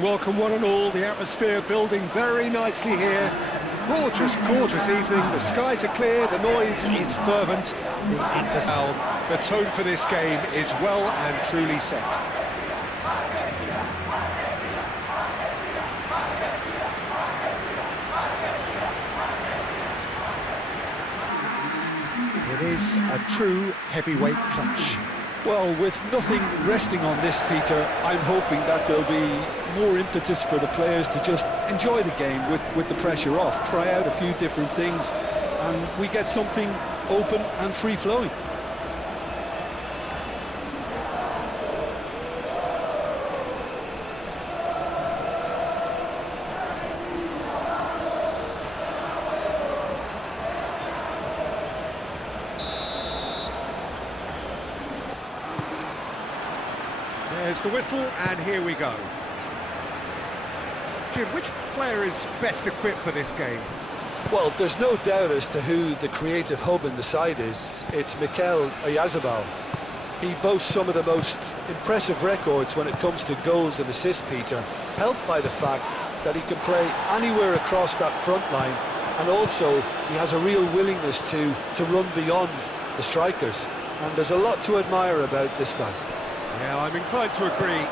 And welcome one and all, the atmosphere building very nicely here. Gorgeous, gorgeous evening, the skies are clear, the noise is fervent, the atmosphere, the tone for this game is well and truly set. It is a true heavyweight clash. Well, with nothing resting on this, Peter, I'm hoping that there'll be more impetus for the players to just enjoy the game with the pressure off, try out a few different things, and we get something open and free-flowing. There's the whistle, and here we go. Jim, which player is best equipped for this game? Well, there's no doubt as to who the creative hub in the side is. It's Mikel Oyarzabal. He boasts some of the most impressive records when it comes to goals and assists, Peter, helped by the fact that he can play anywhere across that front line, and also he has a real willingness to run beyond the strikers, and there's a lot to admire about this man. Yeah, I'm inclined to agree.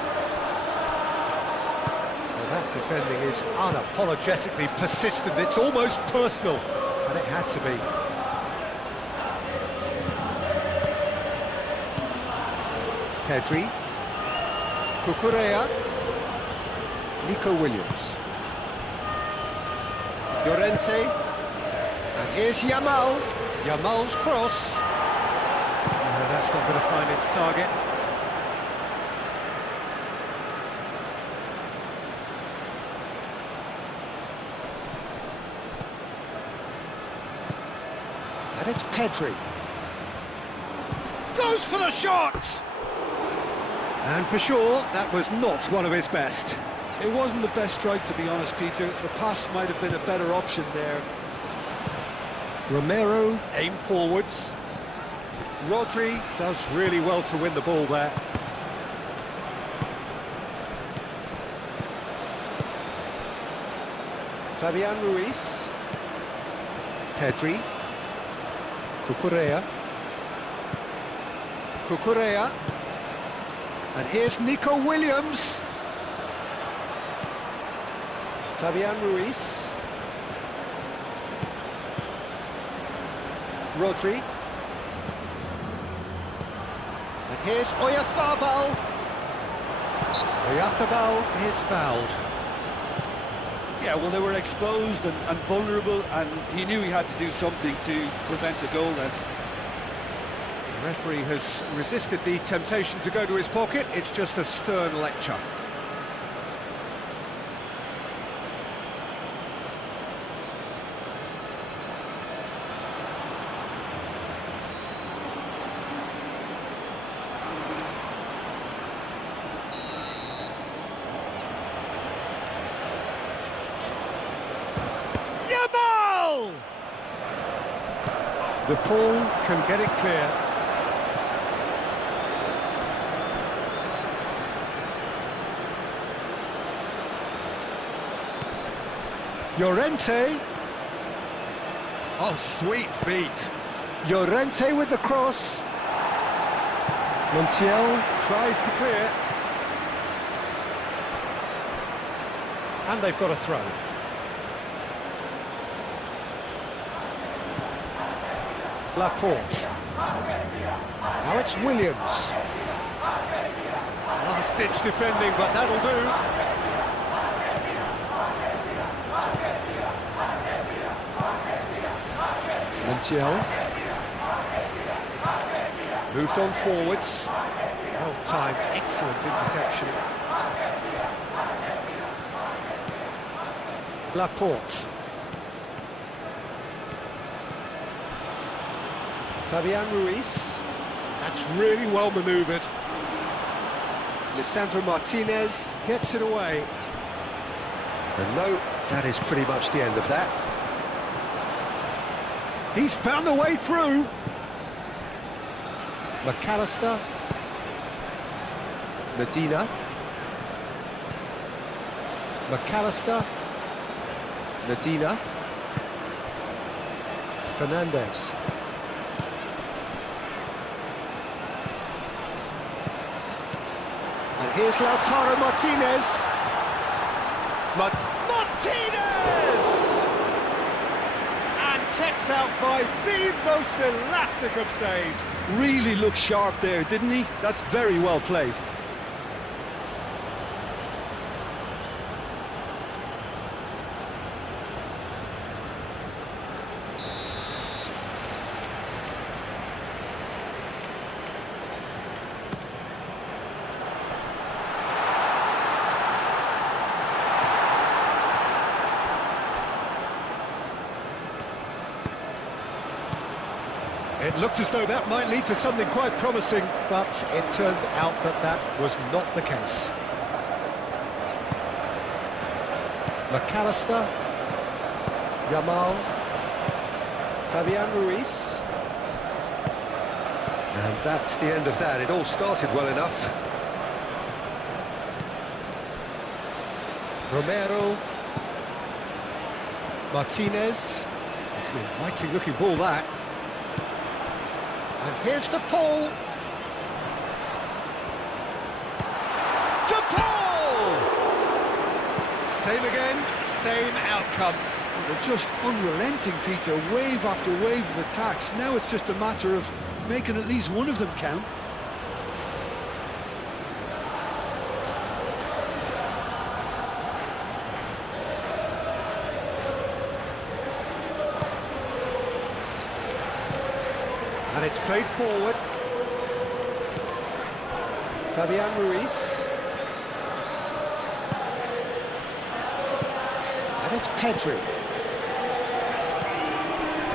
Well, that defending is unapologetically persistent. It's almost personal, and it had to be. Pedri, Cucurella, Nico Williams, Llorente, and here's Yamal. Yamal's cross. No, that's not going to find its target. And it's Pedri. Goes for the shot! And for sure, that was not one of his best. It wasn't the best strike, to be honest, Peter. The pass might have been a better option there. Romero aimed forwards. Rodri does really well to win the ball there. Fabian Ruiz. Pedri. Cucurella. Cucurella. And here's Nico Williams. Fabian Ruiz. Rodri. And here's Oyarzabal. Oyarzabal is fouled. Yeah, well, they were exposed and vulnerable, and he knew he had to do something to prevent a goal then. The referee has resisted the temptation to go to his pocket. It's just a stern lecture. Yamal! The Paul can get it clear. Llorente. Oh, sweet feet. Llorente with the cross. Montiel tries to clear. And they've got a throw. Laporte. Now it's Williams. Last-ditch defending, but that'll do. Montiel. Moved on forwards. Well timed, excellent interception. Laporte. Fabian Ruiz. That's really well manoeuvred. Lisandro Martinez gets it away. And no, that is pretty much the end of that. He's found the way through. McAllister. Medina. McAllister. Medina. Fernandez. And here's Lautaro Martinez. Martinez! And kept out by the most elastic of saves. Really looked sharp there, didn't he? That's very well played. It looked as though that might lead to something quite promising, but it turned out that that was not the case. McAllister. Yamal. Fabian Ruiz. And that's the end of that. It all started well enough. Romero. Martinez. It's an inviting looking ball, that. And here's the Paul. To Paul! Same again, same outcome. They're just unrelenting, Peter. Wave after wave of attacks. Now it's just a matter of making at least one of them count. And it's played forward. Fabian Ruiz. And it's Pedri.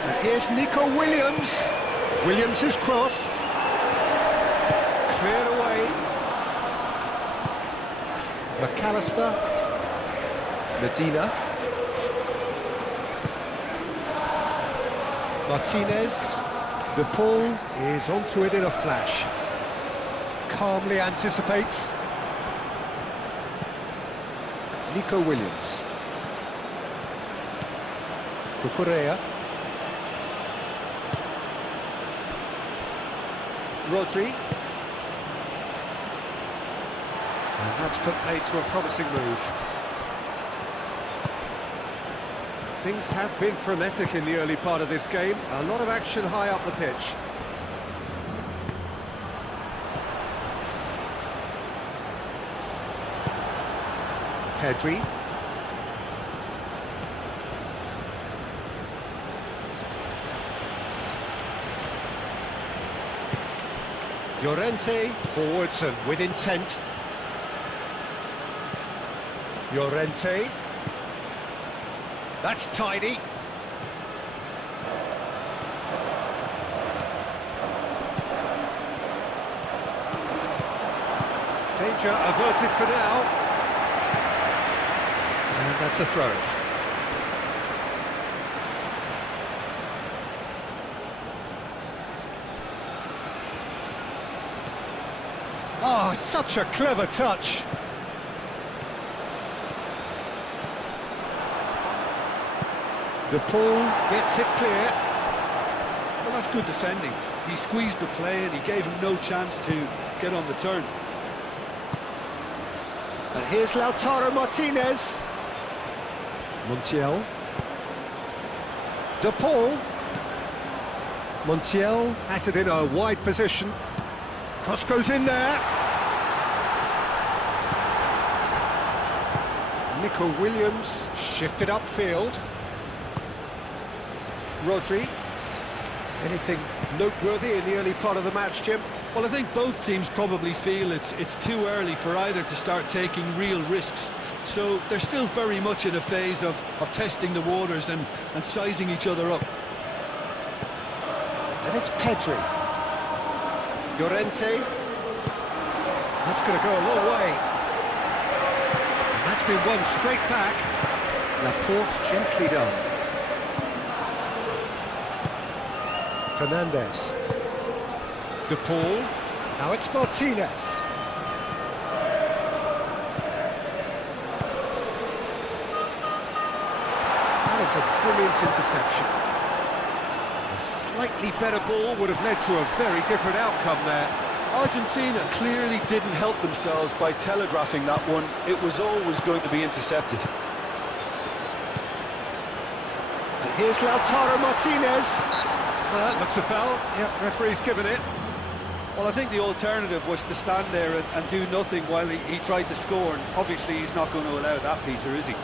And here's Nico Williams. Williams' cross. Cleared away. McAllister. Medina. Martinez. De Paul is onto it in a flash. Calmly anticipates. Nico Williams. Cucurella. Rodri. And that's put paid to a promising move. Things have been frenetic in the early part of this game. A lot of action high up the pitch. Pedri. Llorente forwards and with intent. Llorente. That's tidy. Danger averted for now. And that's a throw. Oh, such a clever touch. De Paul gets it clear. Well, that's good defending. He squeezed the play and he gave him no chance to get on the turn. And here's Lautaro Martinez. Montiel. De Paul. Montiel has it in a wide position. Cross goes in there. Nico Williams shifted upfield. Rodri. Anything noteworthy in the early part of the match, Jim? Well, I think both teams probably feel it's too early for either to start taking real risks. So they're still very much in a phase of testing the waters and sizing each other up. And it's Pedri. Llorente. That's going to go a long way. And that's been won straight back. Laporte gently done. Fernandez. De Paul. Now it's Martinez. That is a brilliant interception. A slightly better ball would have led to a very different outcome there. Argentina clearly didn't help themselves by telegraphing that one. It was always going to be intercepted. And here's Lautaro Martinez. Well, that looks a foul. Yep, referee's given it. Well, I think the alternative was to stand there and do nothing while he tried to score, and obviously he's not going to allow that, Peter, is he?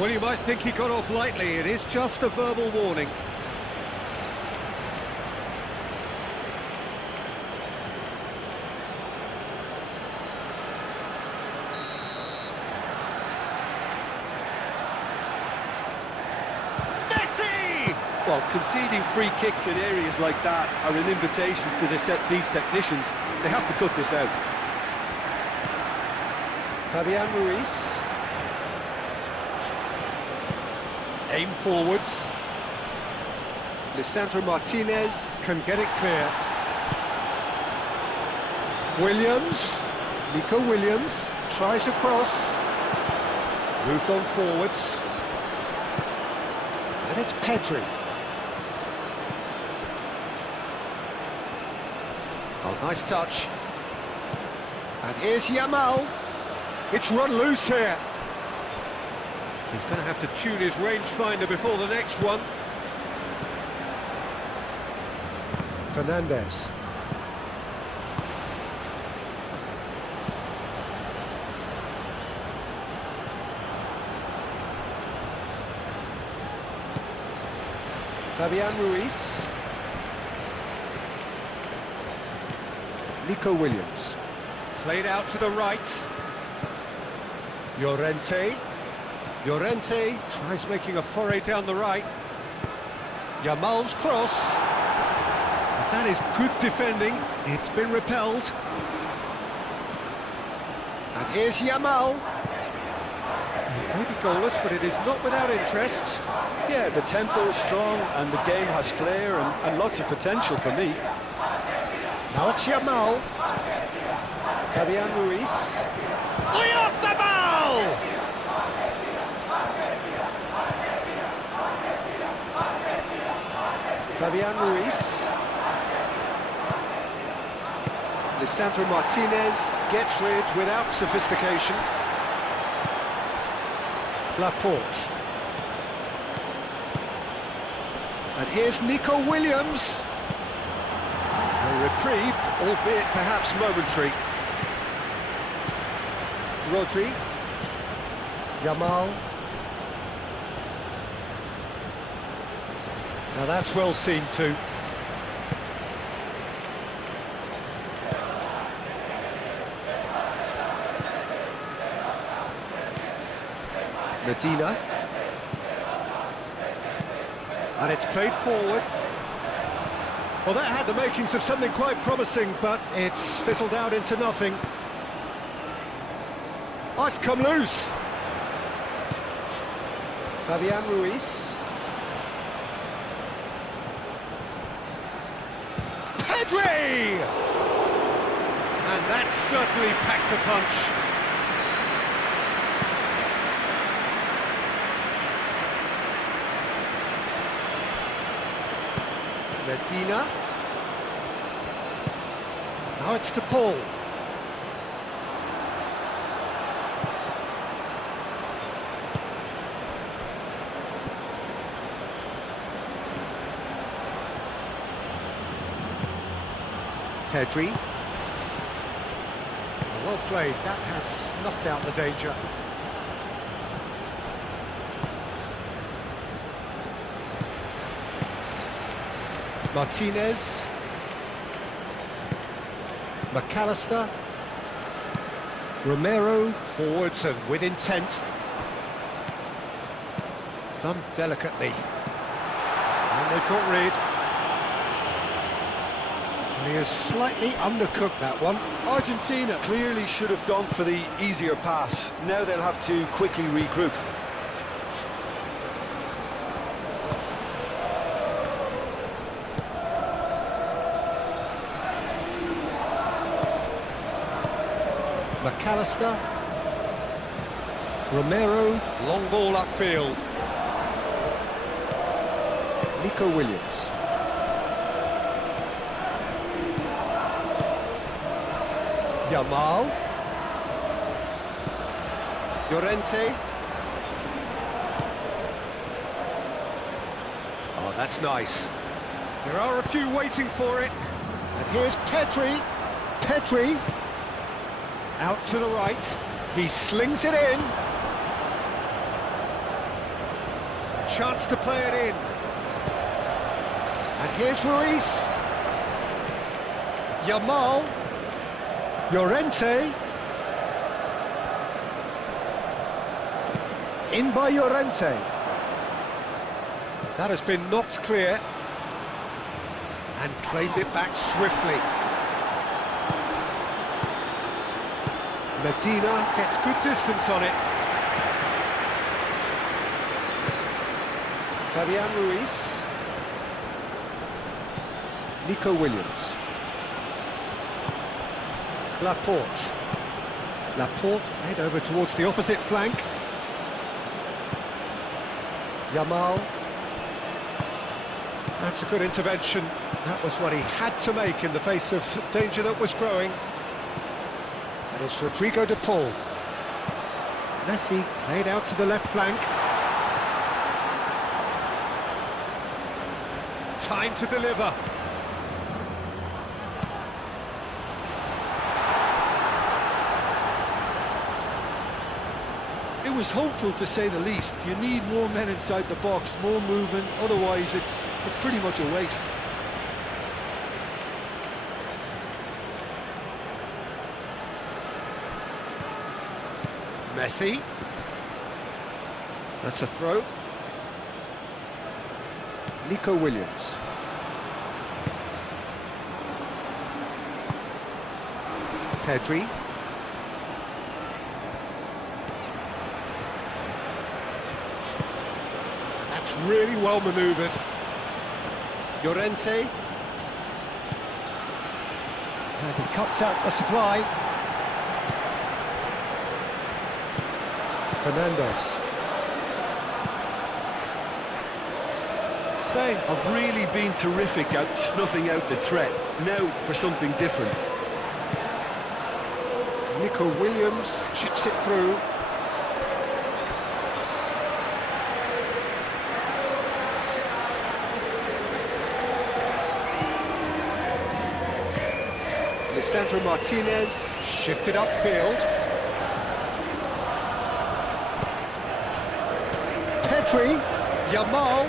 Well, you might think he got off lightly. It is just a verbal warning. Well, conceding free kicks in areas like that are an invitation to the set-piece technicians. They have to cut this out. Fabian Ruiz. Aim forwards. Lisandro Martinez can get it clear. Williams. Nico Williams tries a cross. Moved on forwards. And it's Pedri. Oh, nice touch. And here's Yamal. It's run loose here. He's going to have to tune his rangefinder before the next one. Fernandez. Fabian Ruiz. Nico Williams. Played out to the right. Llorente. Llorente tries making a foray down the right. Yamal's cross. And that is good defending. It's been repelled. And here's Yamal. It may be goalless, but it is not without interest. Yeah, the tempo is strong and the game has flair and lots of potential for me. Now it's Yamal. Fabian Ruiz. Off the ball! Fabian Ruiz. Lisandro Martinez gets rid without sophistication. Laporte. And here's Nico Williams. A reprieve, albeit perhaps momentary. Rodri. Yamal. Now that's well seen too. Medina. And it's played forward. Well, that had the makings of something quite promising, but it's fizzled out into nothing. Oh, it's come loose. Fabian Ruiz. Pedri! And that certainly packed a punch. Medina. Now it's to Paul. Pedri. Well played, that has snuffed out the danger. Martinez. McAllister. Romero forwards and with intent. Done delicately. And they've got rid. And he has slightly undercooked that one. Argentina clearly should have gone for the easier pass. Now they'll have to quickly regroup. McAllister. Romero, long ball upfield. Nico Williams. Yamal. Llorente. Oh, that's nice. There are a few waiting for it. And here's Pedri. Pedri. Out to the right. He slings it in. A chance to play it in. And here's Ruiz. Yamal. Llorente. In by Llorente. That has been knocked clear. And claimed it back swiftly. Medina gets good distance on it. Fabian Ruiz. Nico Williams. Laporte. Laporte played over towards the opposite flank. Yamal. That's a good intervention. That was what he had to make in the face of danger that was growing. And it's Rodrigo de Paul. Messi played out to the left flank. Time to deliver. It was hopeful, to say the least. You need more men inside the box, more movement, otherwise it's pretty much a waste. Messi. That's a throw. Nico Williams. Pedri. That's really well manoeuvred. Llorente. And he cuts out the supply. Fernandes. Spain have really been terrific at snuffing out the threat. Now for something different. Nico Williams chips it through. Lisandro Martinez shifted upfield. Pedri, Yamal,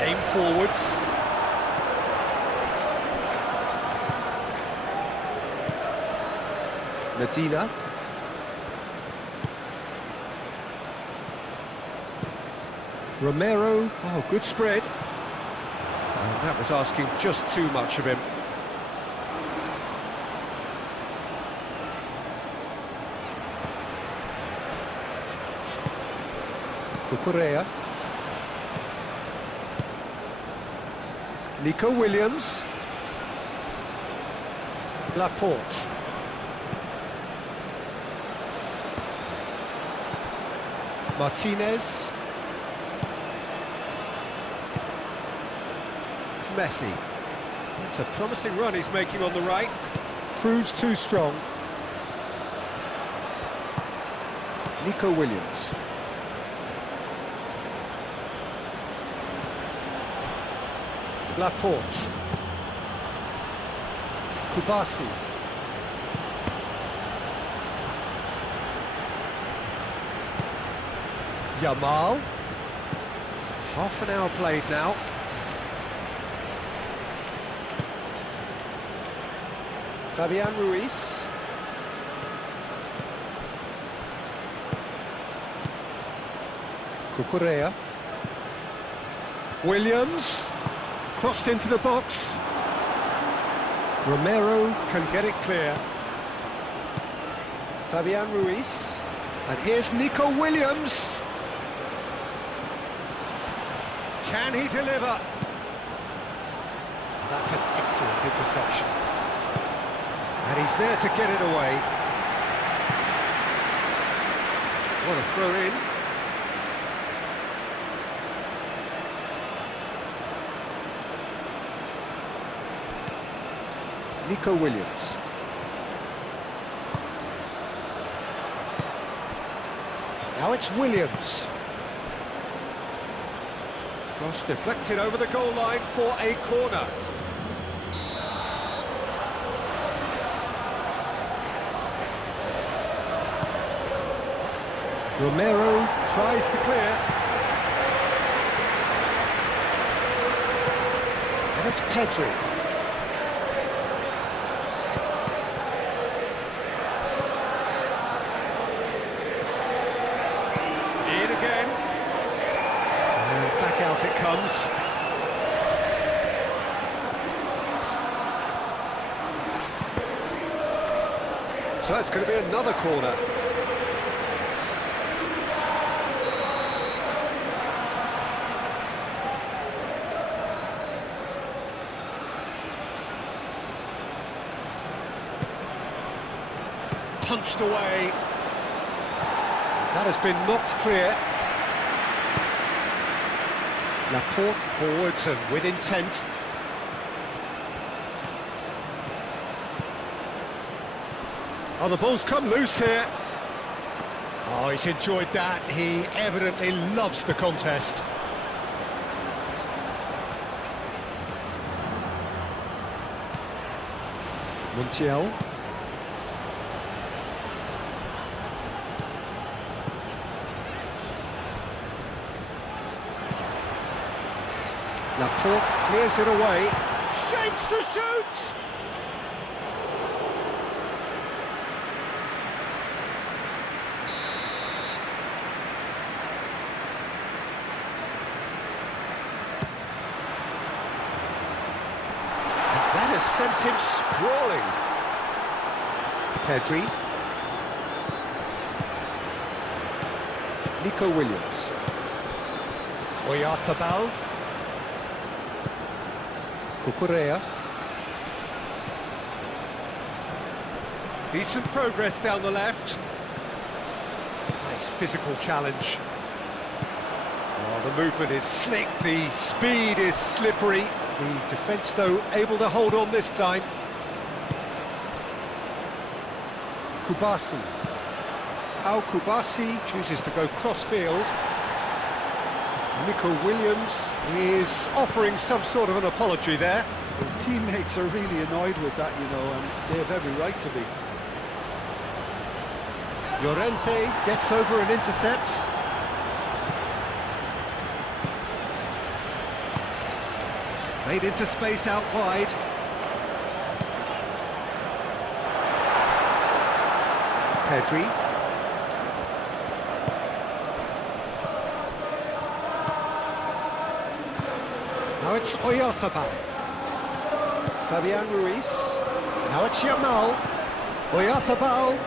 aim forwards. Medina. Romero, oh, good spread. And that was asking just too much of him. Cucurella. Nico Williams. Laporte. Martinez. Messi. That's a promising run he's making on the right. Proves too strong. Nico Williams. Laporte. Kubasi. Yamal. Half an hour played now. Fabian Ruiz. Cucurella. Williams. Crossed into the box. Romero can get it clear. Fabian Ruiz. And here's Nico Williams. Can he deliver? That's an excellent interception. And he's there to get it away. What a throw in. Nico Williams. Now it's Williams. Cross deflected over the goal line for a corner. Romero tries to clear. And it's Pedri. In again. And back out it comes. So it's going to be another corner. Punched away. That has been knocked clear. Laporte forwards and with intent. Oh, the ball's come loose here. Oh, he's enjoyed that. He evidently loves the contest. Montiel. Laporte clears it away. Shapes to shoot! And that has sent him sprawling. Pedri. Nico Williams. Oyarzabal. Cucurella. Decent progress down the left. Nice physical challenge. Oh, the movement is slick, the speed is slippery. The defence, though, able to hold on this time. Kubasi. Al Kubasi chooses to go cross-field. Nico Williams is offering some sort of an apology there. His teammates are really annoyed with that, you know, and they have every right to be. Llorente gets over and intercepts. Played into space out wide. Pedri. Now it's Oyarzabal. Fabian Ruiz. Now it's Yamal. Oyarzabal.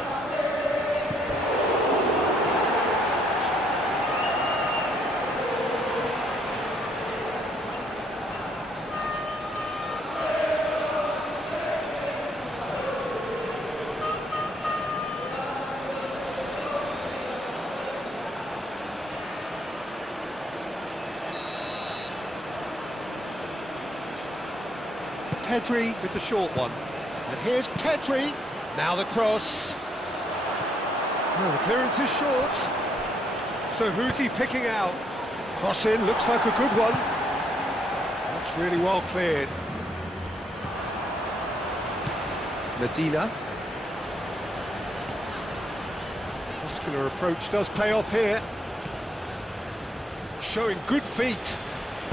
Pedri with the short one. And here's Pedri. Now the cross. Well, the clearance is short. So who's he picking out? Cross in, looks like a good one. That's really well cleared. Medina. Muscular approach does pay off here. Showing good feet.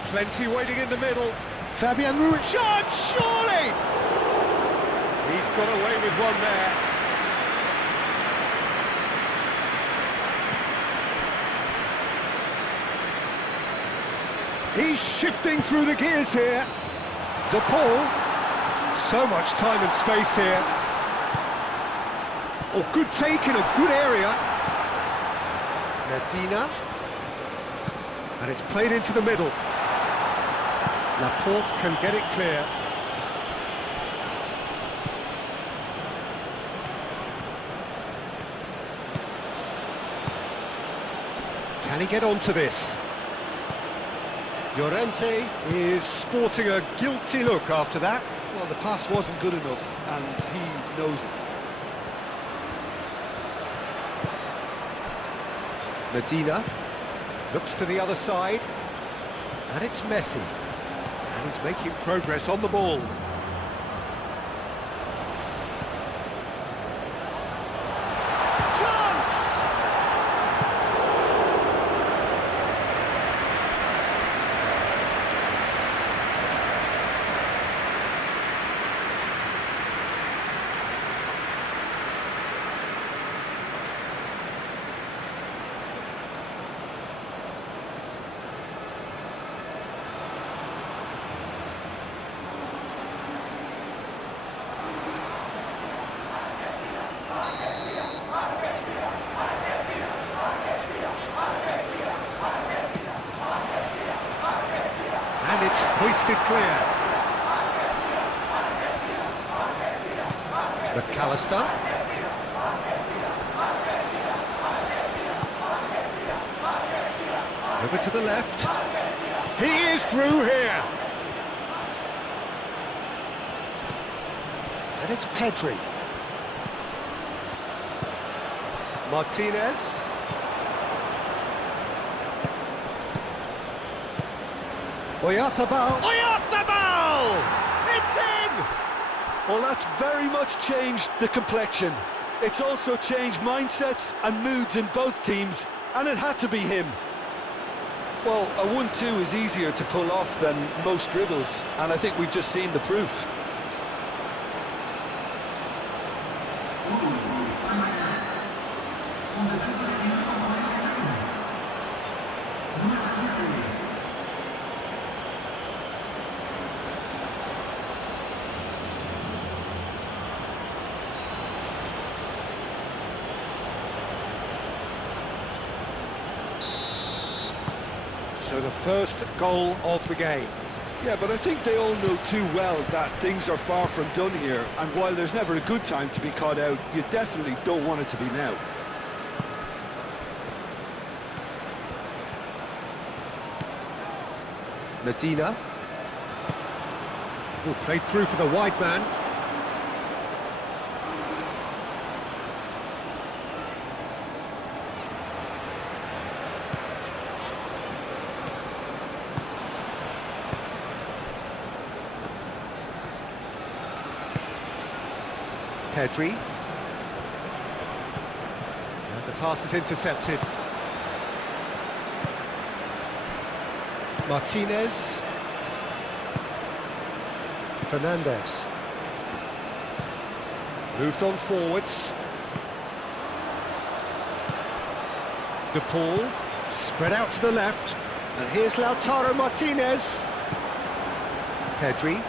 Plenty waiting in the middle. Fabian Ruiz, shot, surely! He's got away with one there. He's shifting through the gears here. De Paul, so much time and space here. Oh, good take in a good area. Medina. And it's played into the middle. Laporte can get it clear. Can he get onto this? Llorente is sporting a guilty look after that. Well, the pass wasn't good enough, and he knows it. Medina looks to the other side, and it's Messi, and he's making progress on the ball. Chance! And it's hoisted clear. McAllister. Over to the left. He is through here. And it's Pedri. Martinez. Oyarzabal. It's in! Well, that's very much changed the complexion. It's also changed mindsets and moods in both teams, and it had to be him. Well, a 1-2 is easier to pull off than most dribbles, and I think we've just seen the proof. So the first goal of the game. Yeah, but I think they all know too well that things are far from done here, and while there's never a good time to be caught out, you definitely don't want it to be now. Medina. Will play through for the wide man. Pedri. And the pass is intercepted. Martinez. Fernandez. Moved on forwards. De Paul. Spread out to the left. And here's Lautaro Martinez. Pedri.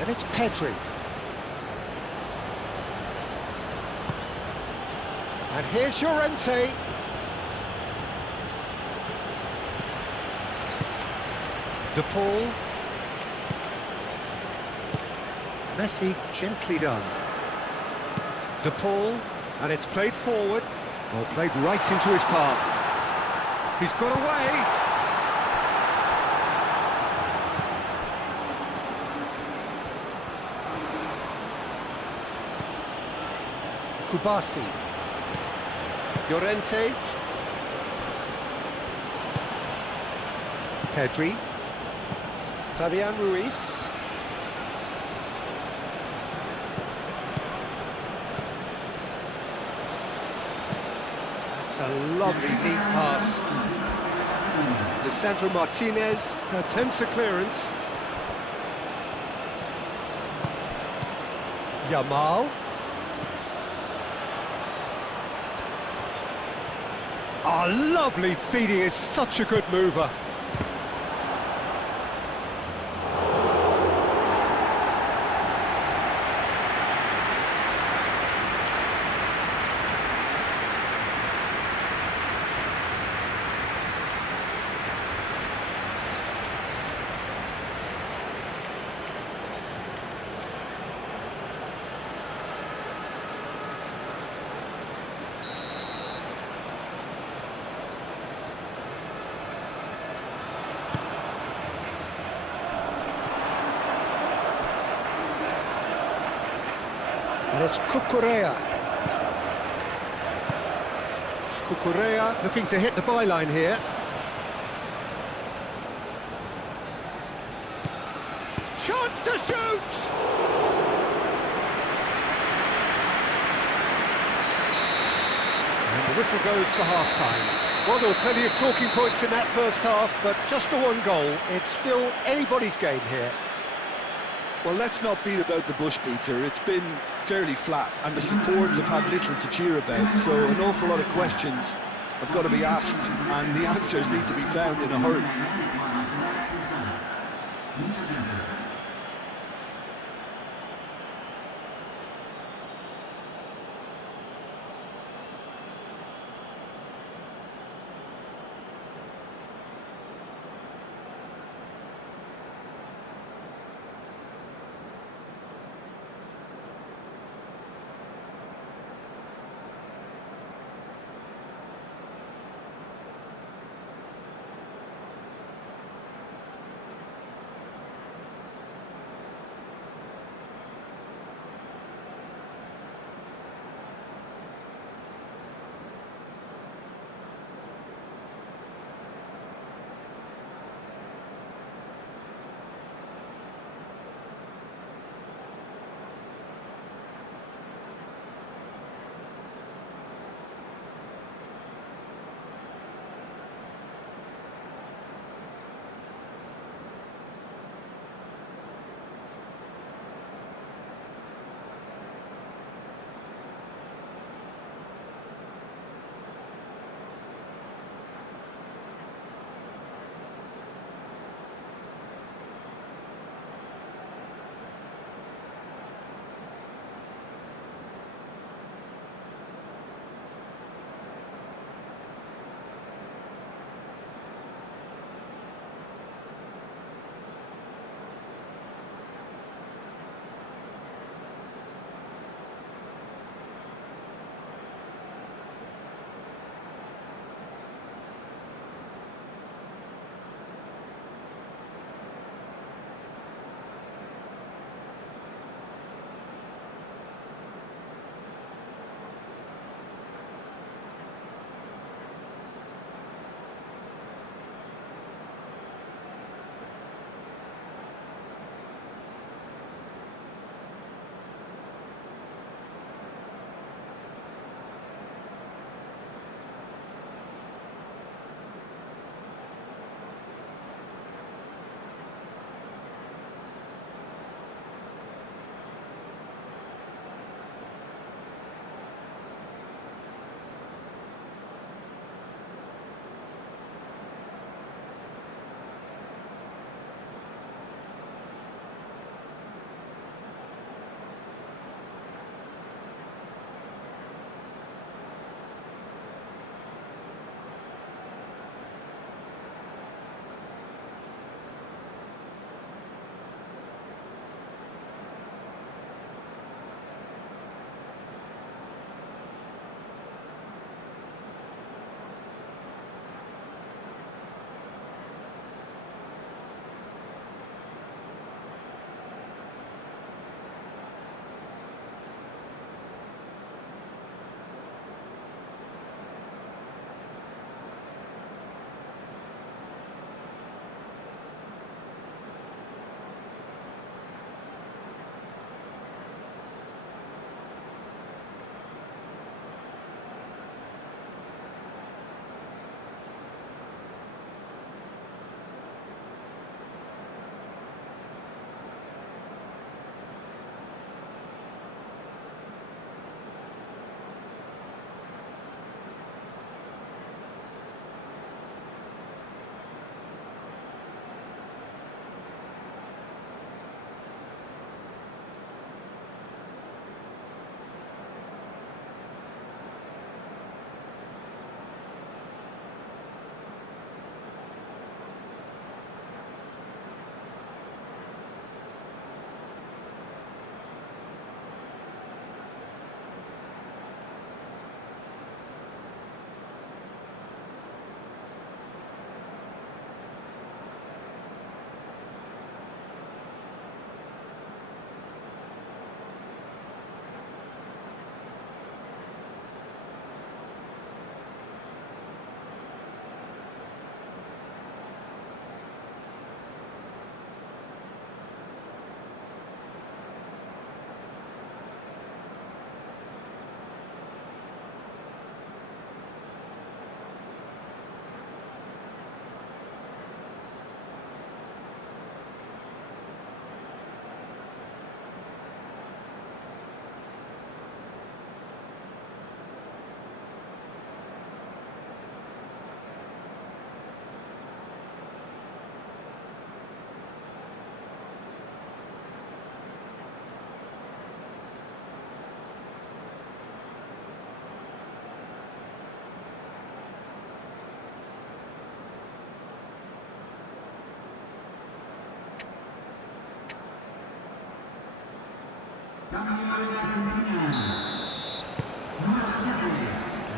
And it's Pedri. And here's Llorente. De Paul. Messi gently done. De Paul, and it's played forward. Well, played right into his path. He's got away. Kubasi. Llorente. Pedri. Fabian Ruiz. That's a lovely neat pass. Lisandro Martinez attempts a clearance. Yamal. Oh, lovely feed, he is such a good mover. it's Cucurella. Cucurella looking to hit the byline here. Chance to shoot! And the whistle goes for half-time. Well, there were plenty of talking points in that first half, but just the one goal. It's still anybody's game here. Well, let's not beat about the bush, Peter. It's been fairly flat, and the supporters have had little to cheer about, so an awful lot of questions have got to be asked, and the answers need to be found in a hurry.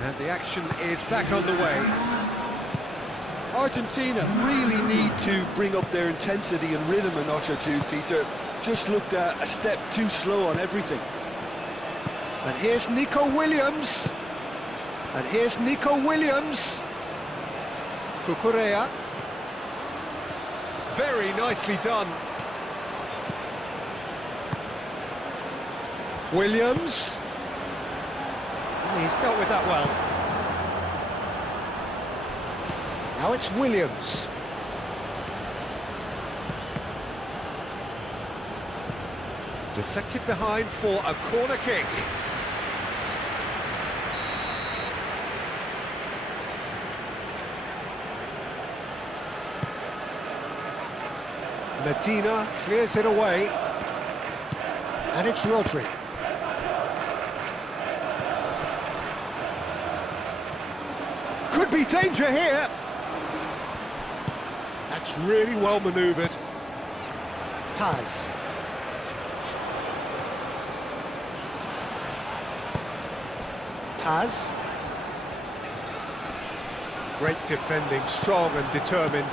And the action is back on the way. Argentina really need to bring up their intensity and rhythm a notch or two, Peter. Just looked a step too slow on everything. And here's Nico Williams. And here's Nico Williams. Cucurella. Very nicely done. Williams. He's dealt with that well. Now it's Williams. Deflected behind for a corner kick. Medina clears it away. And it's Rodri. Could be danger here. That's really well manoeuvred. Paz. Paz. Great defending, strong and determined.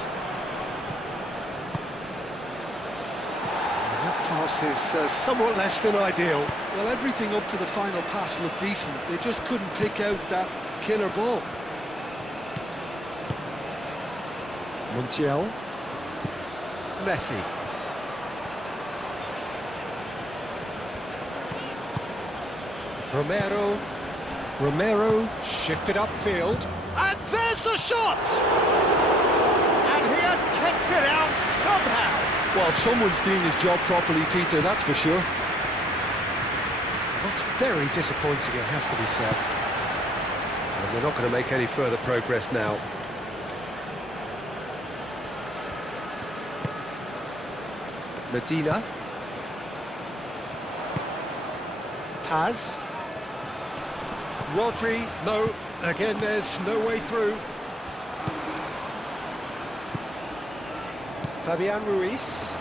And that pass is somewhat less than ideal. Well, everything up to the final pass looked decent. They just couldn't pick out that killer ball. Montiel. Messi. Romero shifted upfield. And there's the shot! And he has kept it out somehow. Well, someone's doing his job properly, Peter, that's for sure. That's very disappointing, it has to be said. And we're not going to make any further progress now. Medina. Paz. Rodri, no. Again, there's no way through. Fabian Ruiz.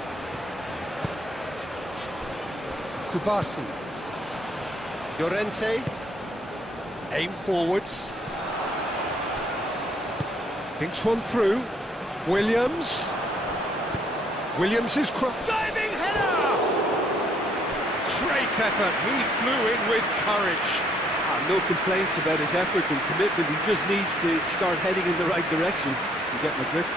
Kubasi. Llorente. Aim forwards. Thinks one through. Williams. Williams is diving header! Great effort, he flew in with courage. No complaints about his effort and commitment, he just needs to start heading in the right direction. You get my drift?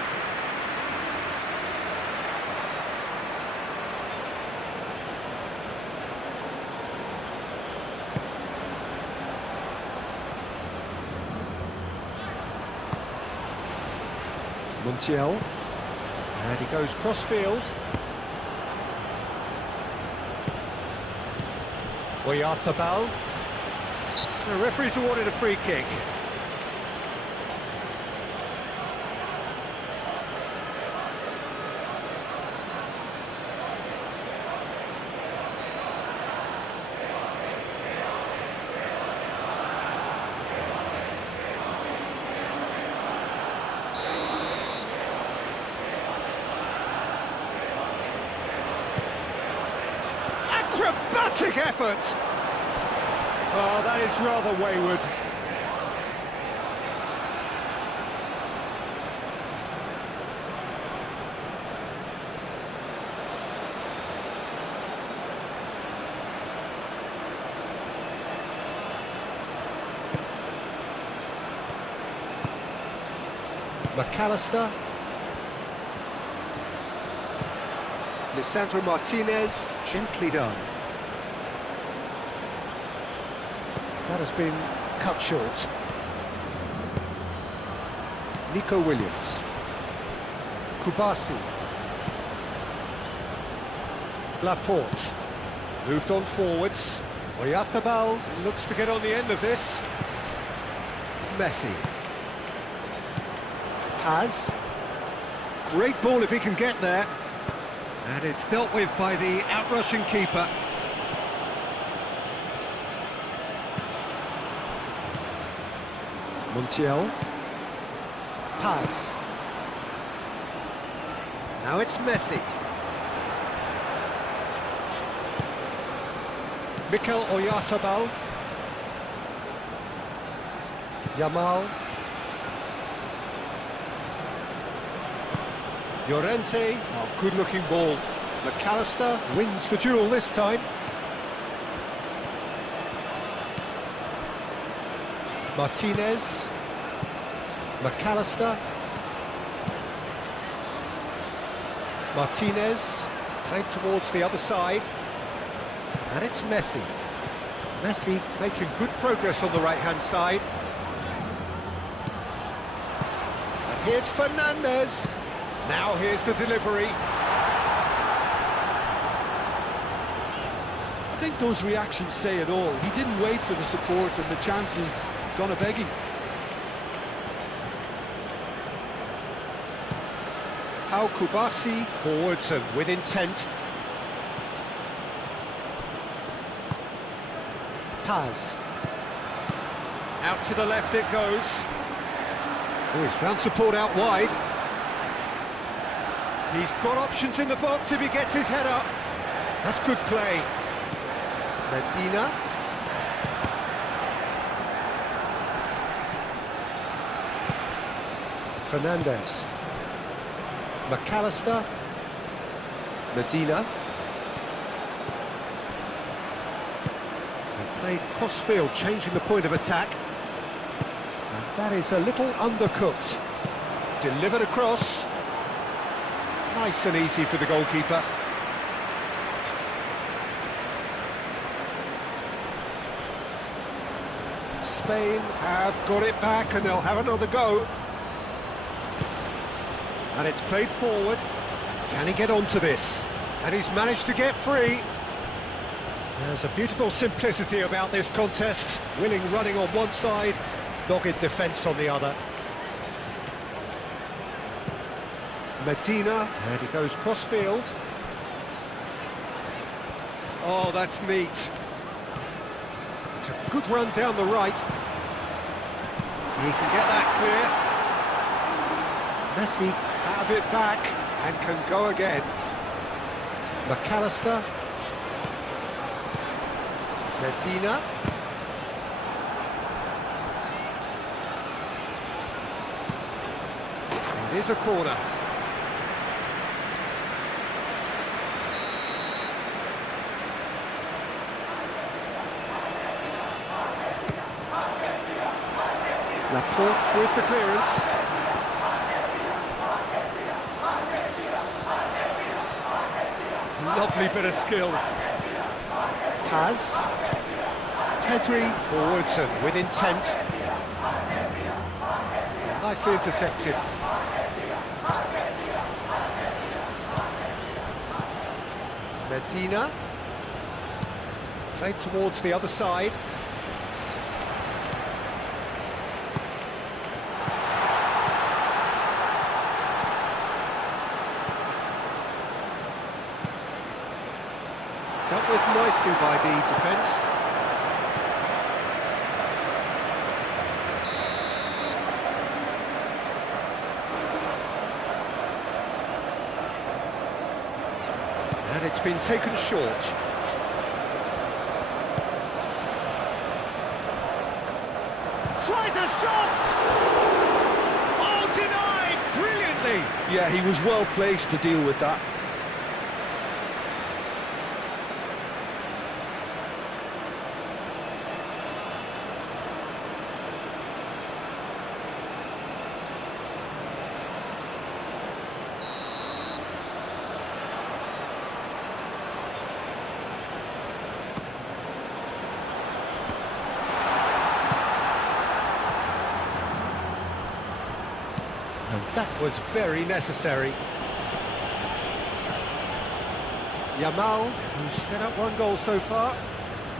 Montiel. And he goes cross-field. Oyarzabal. The referee's awarded a free kick. Acrobatic effort! Oh, that is rather wayward. McAllister. Lisandro Martinez, gently done. That has been cut short. Nico Williams. Kubasi. Laporte. Moved on forwards. Oyarzabal looks to get on the end of this. Messi. Paz. Great ball if he can get there. And it's dealt with by the out-rushing keeper. Montiel. Paz. Now it's Messi. Mikel Oyarzabal. Yamal. Llorente. Oh, good-looking ball. McAllister wins the duel this time. Martinez. McAllister. Martinez. Played towards the other side. And it's Messi. Messi making good progress on the right-hand side. And here's Fernandes. Now here's the delivery. I think those reactions say it all. He didn't wait for the support and the chances gone a-begging. Pau Kubasi forwards and with intent. Paz. Out to the left it goes. Oh, he's found support out wide. He's got options in the box if he gets his head up. That's good play. Medina. Fernandes. McAllister. Medina. And played cross-field, changing the point of attack. And that is a little undercooked. Delivered across. Nice and easy for the goalkeeper. Spain have got it back and they'll have another go. And it's played forward. Can he get onto this? And he's managed to get free. There's a beautiful simplicity about this contest. Willing running on one side, dogged defence on the other. Medina, and he goes cross-field. Oh, that's neat. It's a good run down the right. He can get that clear. Messi have it back and can go again. McAllister. Medina. It is a corner. Laporte with the clearance. Lovely bit of skill. Paz. Pedri forwards and with intent. Nicely intercepted. Medina. Played towards the other side. Dealt with nicely by the defence. And it's been taken short. Tries a shot! Oh, denied! Brilliantly! Yeah, he was well placed to deal with that. And that was very necessary. Yamal, who's set up one goal so far.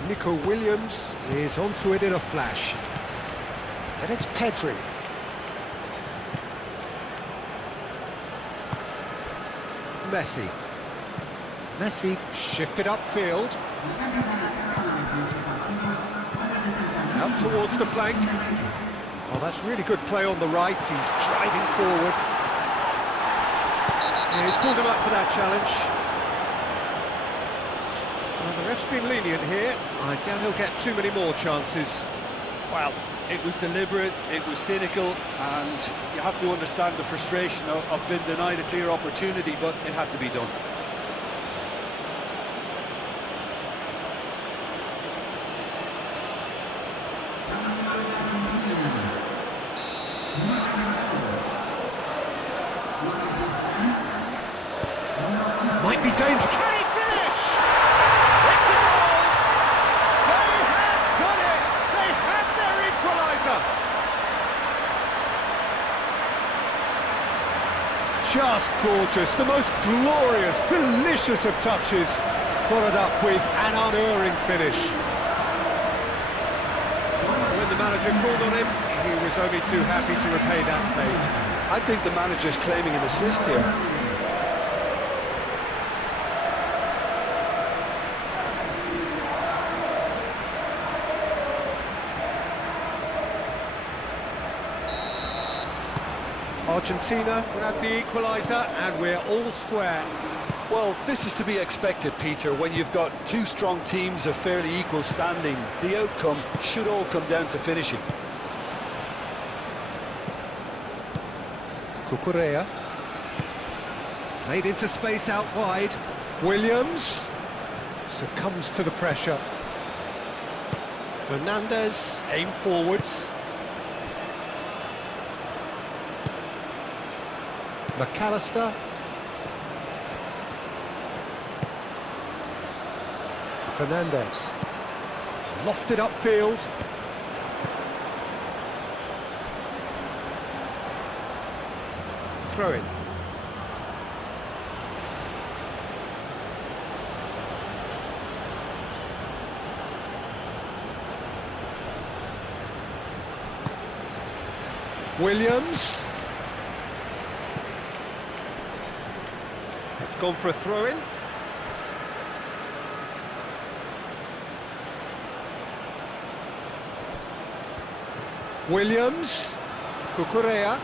Nico Williams is onto it in a flash. And it's Pedri. Messi. Messi shifted upfield. Out towards the flank. Oh, that's really good play on the right. He's driving forward. Yeah, he's pulled him up for that challenge. Well, Well, the ref's been lenient here. I doubt he'll get too many more chances. Well, it was deliberate, it was cynical, and you have to understand the frustration of being denied a clear opportunity, but it had to be done. Might be dangerous. Can he finish? It's a goal! They have done it! They have their equaliser! Just gorgeous, the most glorious, delicious of touches, followed up with an unerring finish. When the manager called on him, he was only too happy to repay that fate. I think the manager's claiming an assist here. Argentina grabbed the equaliser and we're all square. Well, this is to be expected, Peter, when you've got two strong teams of fairly equal standing. The outcome should all come down to finishing. Cucurella. Played into space out wide. Williams succumbs to the pressure. Fernandez aimed forwards. McAllister. Fernandez. Lofted upfield. Throw in. Williams. It's gone for a throw-in. Williams. Cucurella.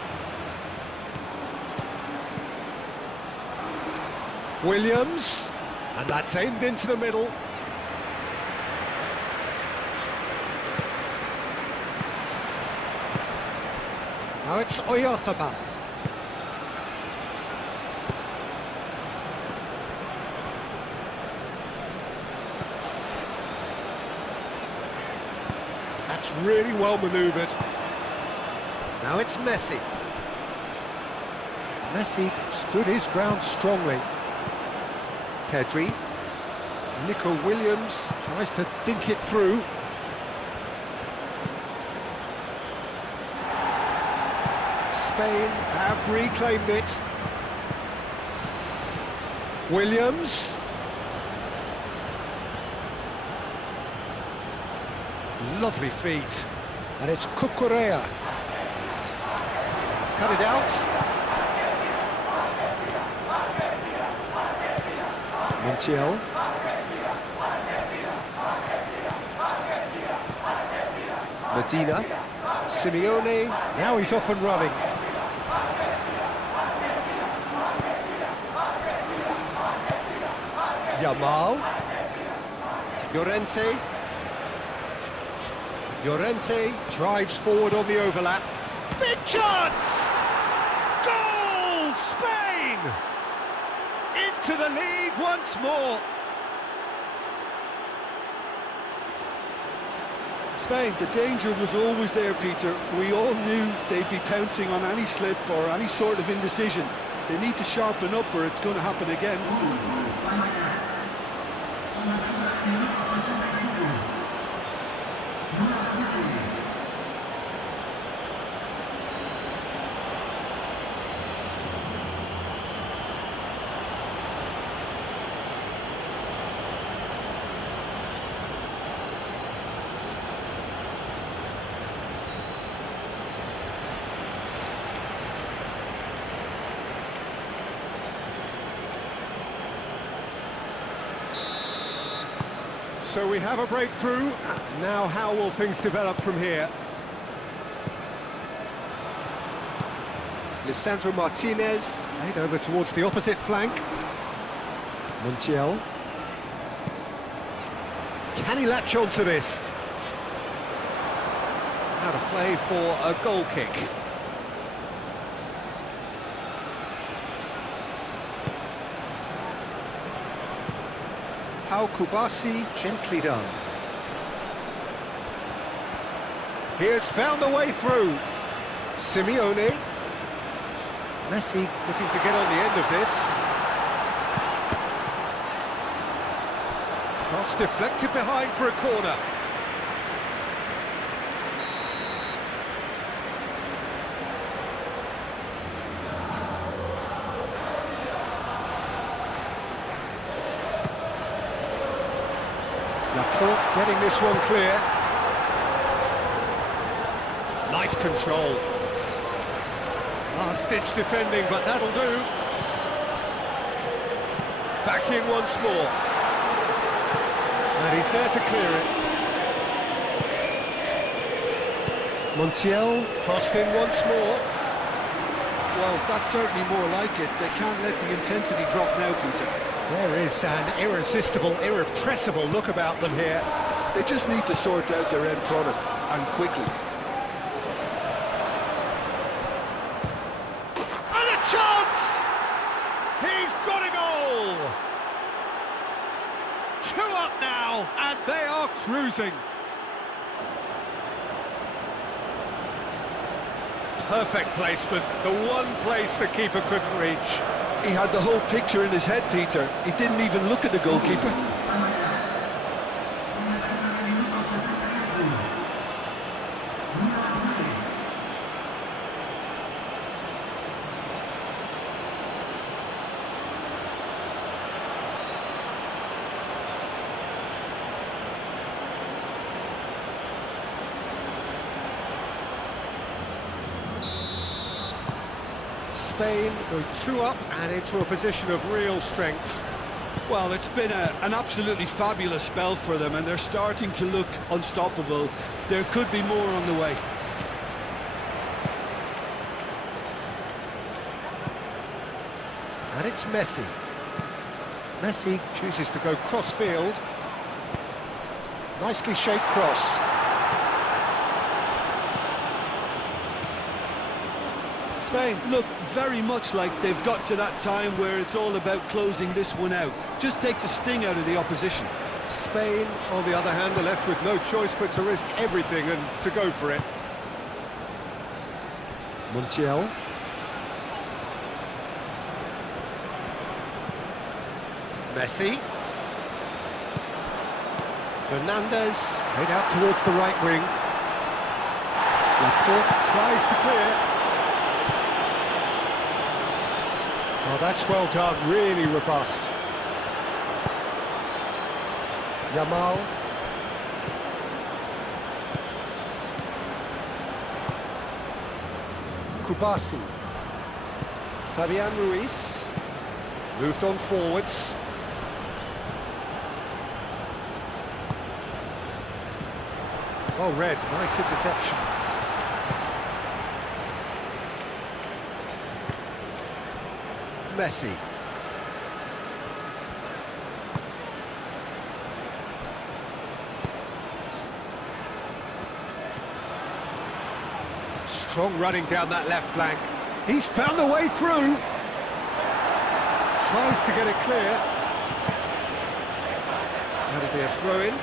Williams. And that's aimed into the middle. Now it's Oyarzabal. That's really well manoeuvred. Now it's Messi. Messi stood his ground strongly. Pedri. Nico Williams tries to dink it through. Spain have reclaimed it. Williams. Lovely feet. And it's Cucurella. He's cut it out. Montiel. Medina. Simeone. Now he's off and running. Yamal. Llorente. Llorente drives forward on the overlap. Big chance! Goal! Spain! Into the lead once more. Spain, the danger was always there, Peter. We all knew they'd be pouncing on any slip or any sort of indecision. They need to sharpen up or it's going to happen again. So we have a breakthrough. Now how will things develop from here? Lisandro Martinez played over towards the opposite flank. Montiel. Can he latch on to this? Out of play for a goal kick. Pau Kubasi, gently done. He has found the way through. Simeone. Messi looking to get on the end of this. Cross deflected behind for a corner. Laporte getting this one clear. Nice control. Last-ditch defending, but that'll do. Back in once more. And he's there to clear it. Montiel crossed in once more. Well, that's certainly more like it. They can't let the intensity drop now, Peter. There is an irresistible, irrepressible look about them here. They just need to sort out their end product, and quickly. And a chance! He's got a goal! 2 up now, and they are cruising. Perfect placement, the one place the keeper couldn't reach. He had the whole picture in his head, Peter. He didn't even look at the goalkeeper. Spain go 2 up and into a position of real strength. Well, it's been an absolutely fabulous spell for them, and they're starting to look unstoppable. There could be more on the way. And it's Messi. Messi chooses to go cross-field. Nicely shaped cross. Spain look very much like they've got to that time where it's all about closing this one out. Just take the sting out of the opposition. Spain, on the other hand, are left with no choice but to risk everything and to go for it. Montiel. Messi. Fernandez, head out towards the right wing. Laporte tries to clear. Oh, that's well done, really robust. Yamal. Kubasi. Fabian Ruiz. Moved on forwards. Oh, Red, nice interception. Messi. Strong running down that left flank. He's found a way through. Tries to get it clear. That'll be a throw-in.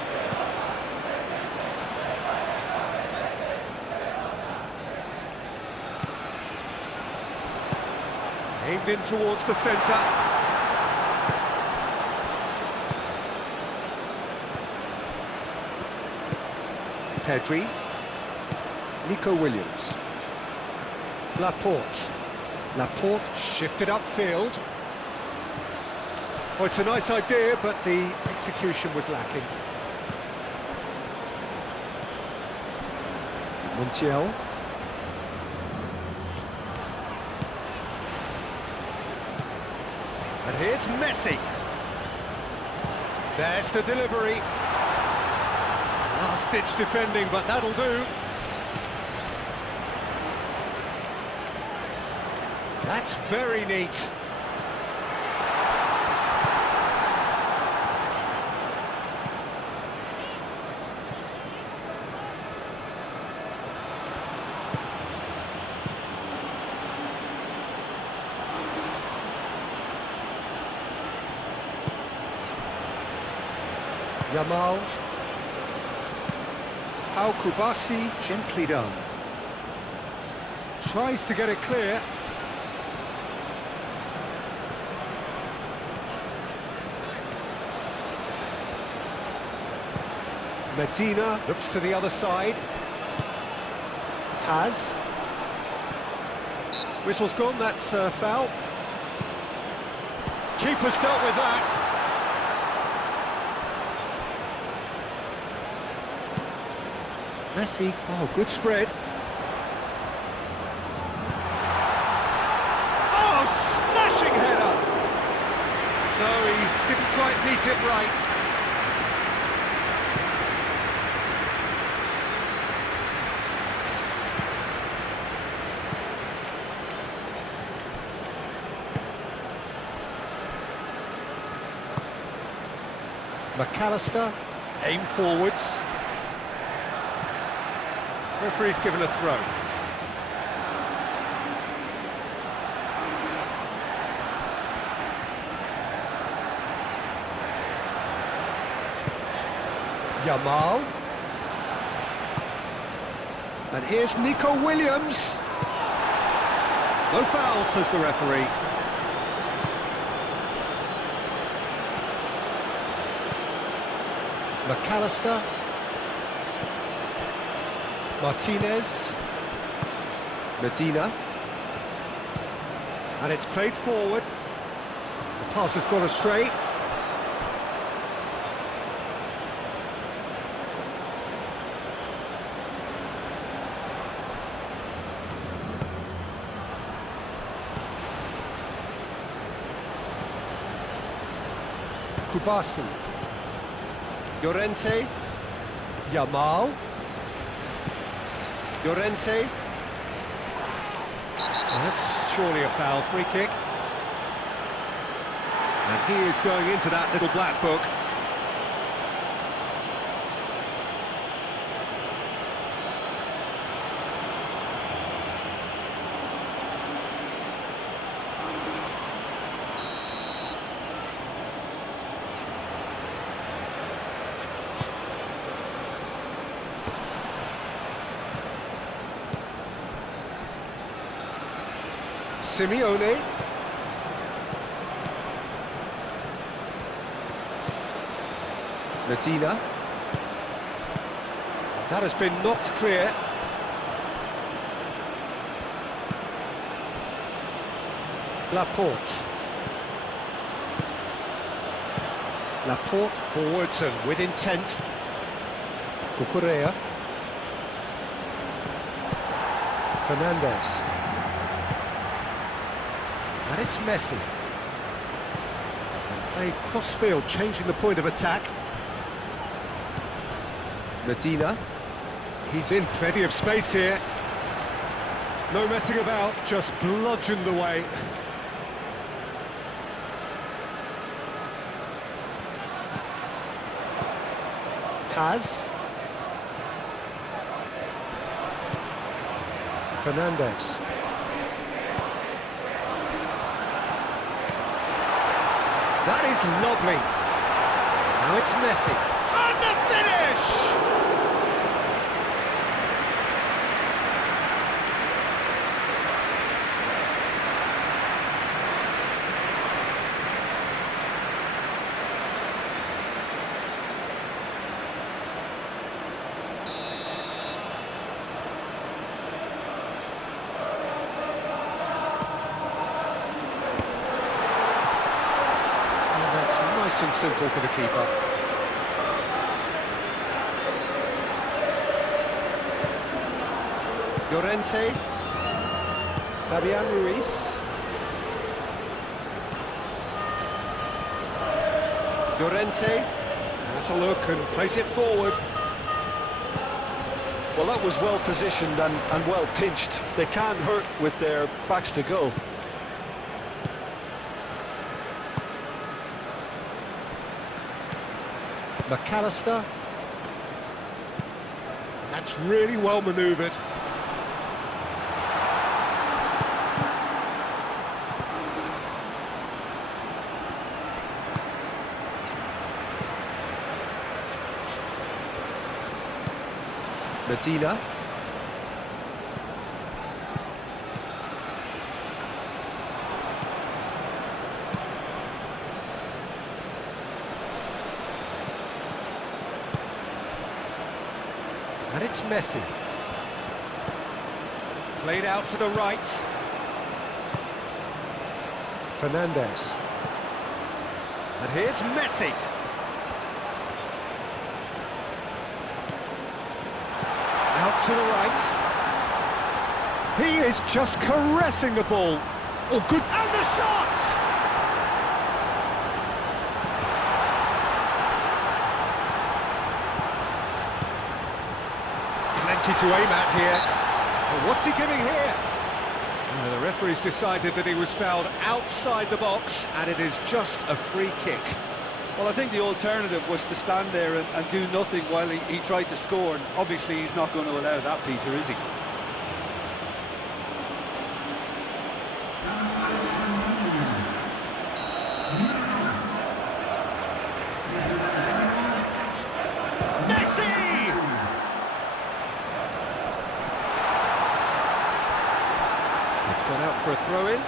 Aimed in towards the centre. Pedri. Nico Williams. Laporte. Laporte shifted upfield. Oh, it's a nice idea, but the execution was lacking. Montiel. And here's Messi. There's the delivery. Last-ditch defending, but that'll do. That's very neat. Yamal. Al Kubasi, gently done. Tries to get it clear. Medina looks to the other side. Taz. Whistle's gone, that's foul. Keeper's dealt with that. Messi, oh, good spread. Oh, smashing header! No, he didn't quite meet it right. McAllister, aim forwards. Referee's given a throw. Yamal. And here's Nico Williams. No foul, says the referee. McAllister. Martinez. Medina. And it's played forward. The pass has gone astray. Kubasi. Llorente. Yamal. Llorente. Well, that's surely a foul, free kick. And he is going into that little black book. Simeone. Medina. That has been knocked clear. Laporte. Laporte forwards and with intent. Cucurella. Fernandez. And it's Messi. And played cross-field, changing the point of attack. Medina. He's in plenty of space here. No messing about, just bludgeoned away. Taz. Fernandez. That is lovely. Now it's Messi. And the finish! Nice and simple for the keeper. Llorente. Fabian Ruiz. Llorente. Has a look and plays it forward. Well, that was well positioned and well pinched. They can't hurt with their backs to goal. McAllister. And that's really well manoeuvred. Medina. And it's Messi. Played out to the right. Fernandez. And here's Messi. Out to the right. He is just caressing the ball. Oh, good. And the shot! Plenty to aim at here. Well, what's he giving here? The referee's decided that he was fouled outside the box, and it is just a free kick. Well, I think the alternative was to stand there and do nothing while he tried to score, and obviously he's not going to allow that, Peter, is he? It's gone out for a throw-in.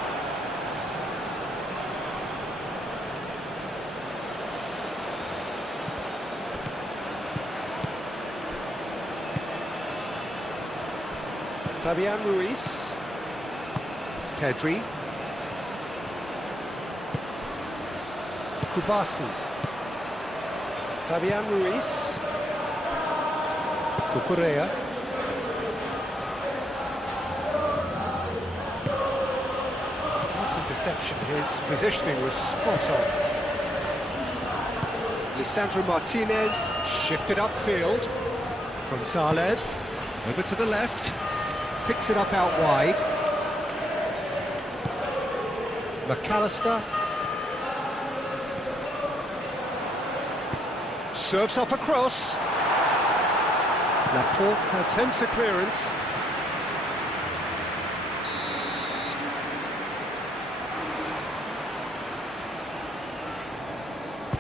Fabian Ruiz. Pedri. Kubasi. Fabian Ruiz. Cucurella. Interception, his positioning was spot on. Lisandro Martinez shifted upfield. Gonzalez over to the left, picks it up out wide. McAllister serves up across. Laporte attempts a clearance.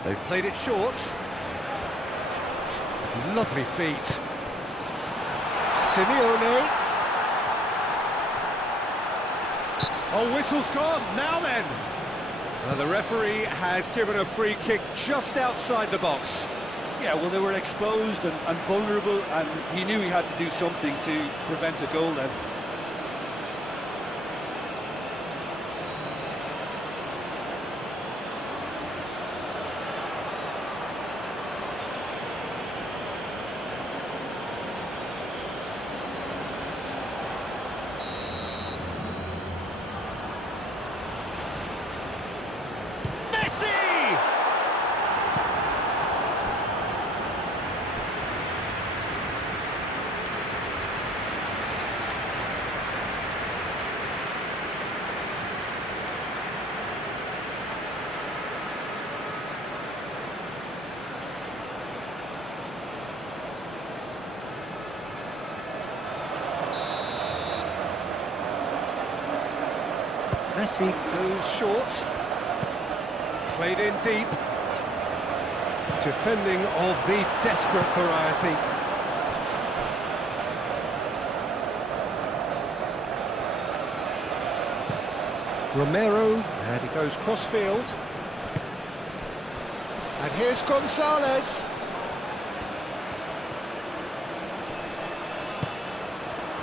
They've played it short. Lovely feet. Simeone. Oh, whistle's gone. Now then. The referee has given a free kick just outside the box. Yeah, well, they were exposed and vulnerable, and he knew he had to do something to prevent a goal then. Messi goes short. Played in deep. Defending of the desperate variety. Romero, and he goes cross-field. And here's Gonzalez.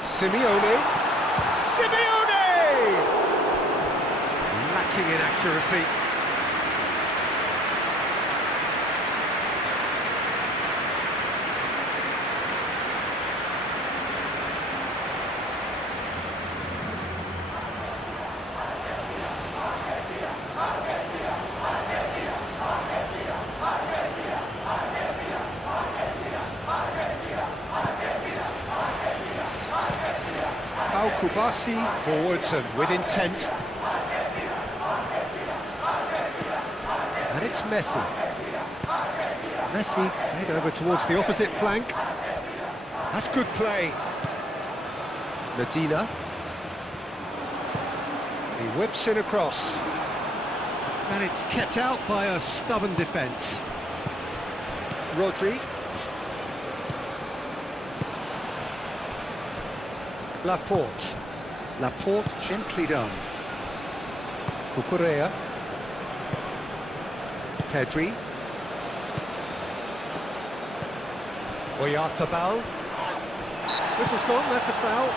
Simeone. Lacking in accuracy. Kubasi forwards and with intent. And it's Messi. Messi played over towards the opposite flank. That's good play. Medina. He whips it across. And it's kept out by a stubborn defence. Rodri. Laporte. Laporte gently done. Cucurella. Pedri. Oyarzabal. Whistle's gone, that's a foul.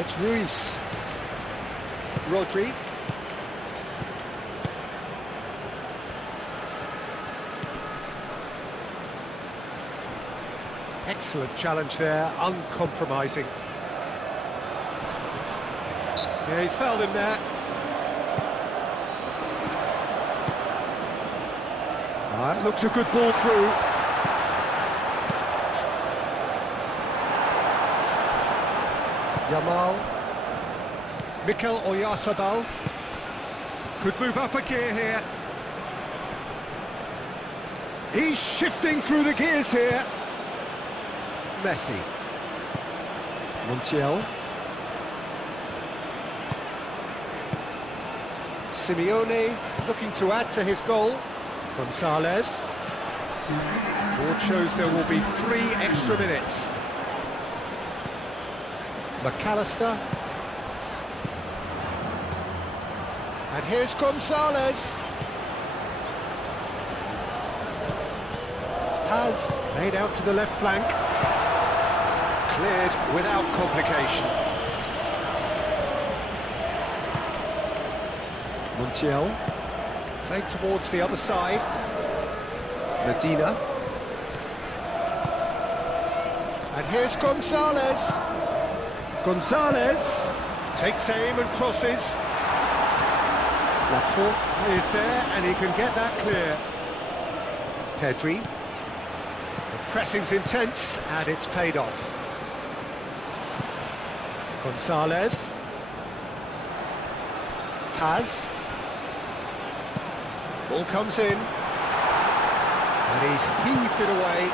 It's Ruiz. Rodri. Excellent challenge there, uncompromising. Yeah, he's fouled him there. That looks a good ball through. Yamal. Mikel Oyarzabal could move up a gear here. He's shifting through the gears here. Messi. Montiel. Simeone looking to add to his goal. Gonzalez. Board shows there will be 3 extra minutes. McAllister. And here's Gonzalez. Paz laid out to the left flank. Cleared without complication. Montiel. Played towards the other side. Medina. And here's Gonzalez. Gonzalez takes aim and crosses. Laporte is there and he can get that clear. Pedri. The pressing's intense and it's paid off. Gonzalez. Paz. Ball comes in. And he's heaved it away.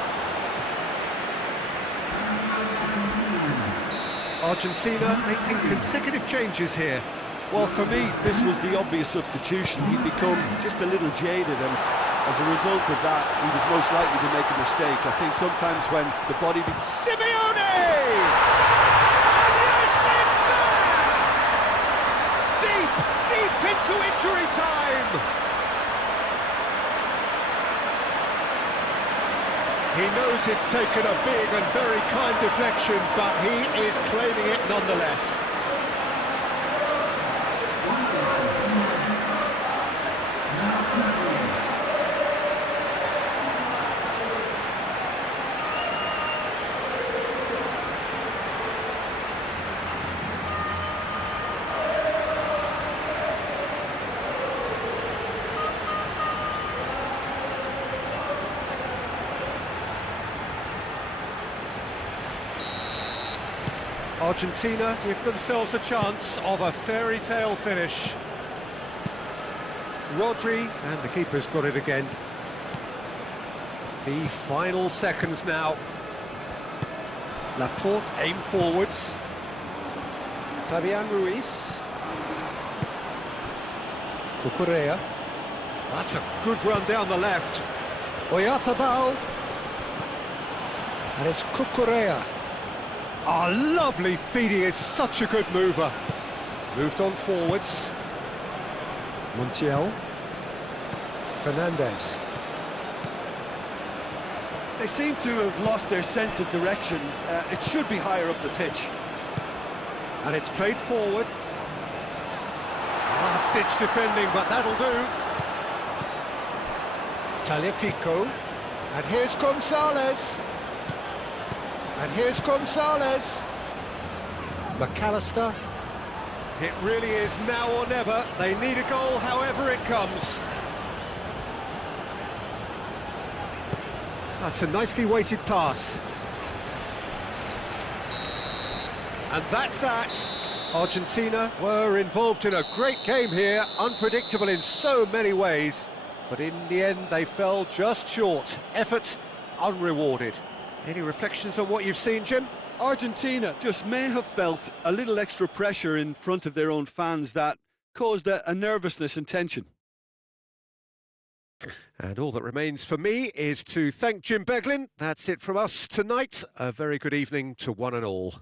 Argentina making consecutive changes here. Well, for me, this was the obvious substitution. He'd become just a little jaded, and as a result of that, he was most likely to make a mistake. I think sometimes when the body... Simeone! And yes, it's there! Deep into injury time! He knows it's taken a big and very kind deflection, but he is claiming it nonetheless. Argentina give themselves a chance of a fairy tale finish. Rodri, and the keeper's got it again. The final seconds now. Laporte aim forwards. Fabian Ruiz. Cucurella. That's a good run down the left. Oyarzabal. And it's Cucurella. Oh, lovely feed, he is such a good mover. Moved on forwards. Montiel. Fernandez. They seem to have lost their sense of direction. It should be higher up the pitch. And it's played forward. Last-ditch defending, but that'll do. Tagliafico. And here's Gonzalez. And here's Gonzalez. McAllister. It really is now or never. They need a goal however it comes. That's a nicely weighted pass. And that's that. Argentina were involved in a great game here, unpredictable in so many ways, but in the end they fell just short. Effort unrewarded. Any reflections on what you've seen, Jim? Argentina just may have felt a little extra pressure in front of their own fans that caused a nervousness and tension. And all that remains for me is to thank Jim Beglin. That's it from us tonight. A very good evening to one and all.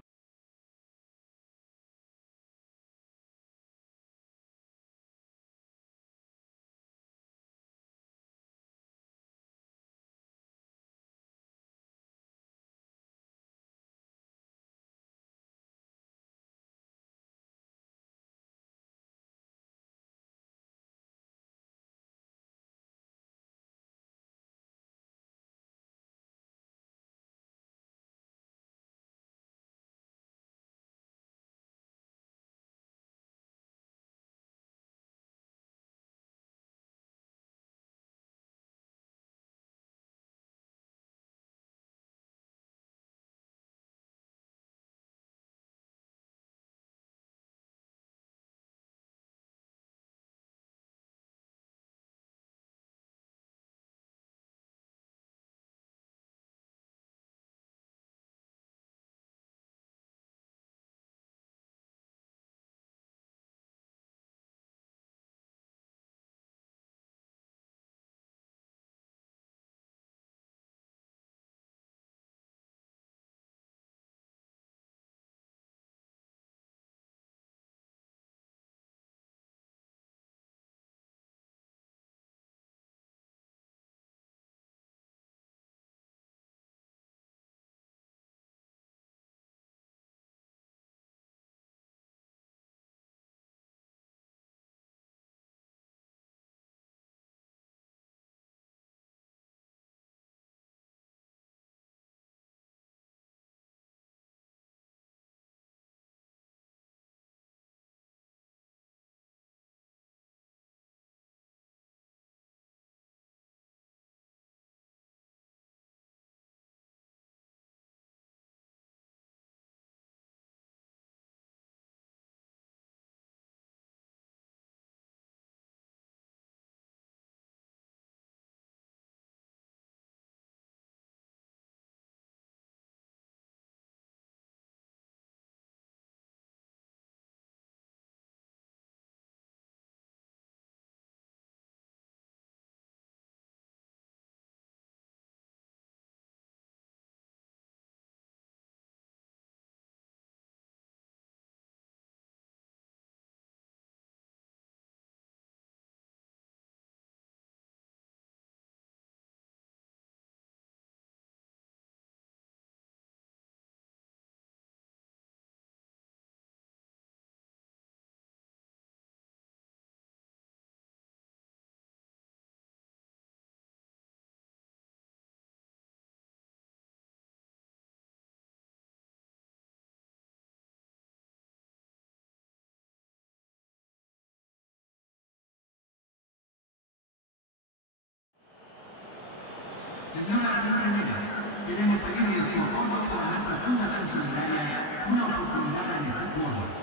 Señoras y señores, queremos pedirles su apoyo a nuestra fundación solidaria, una oportunidad en el fútbol.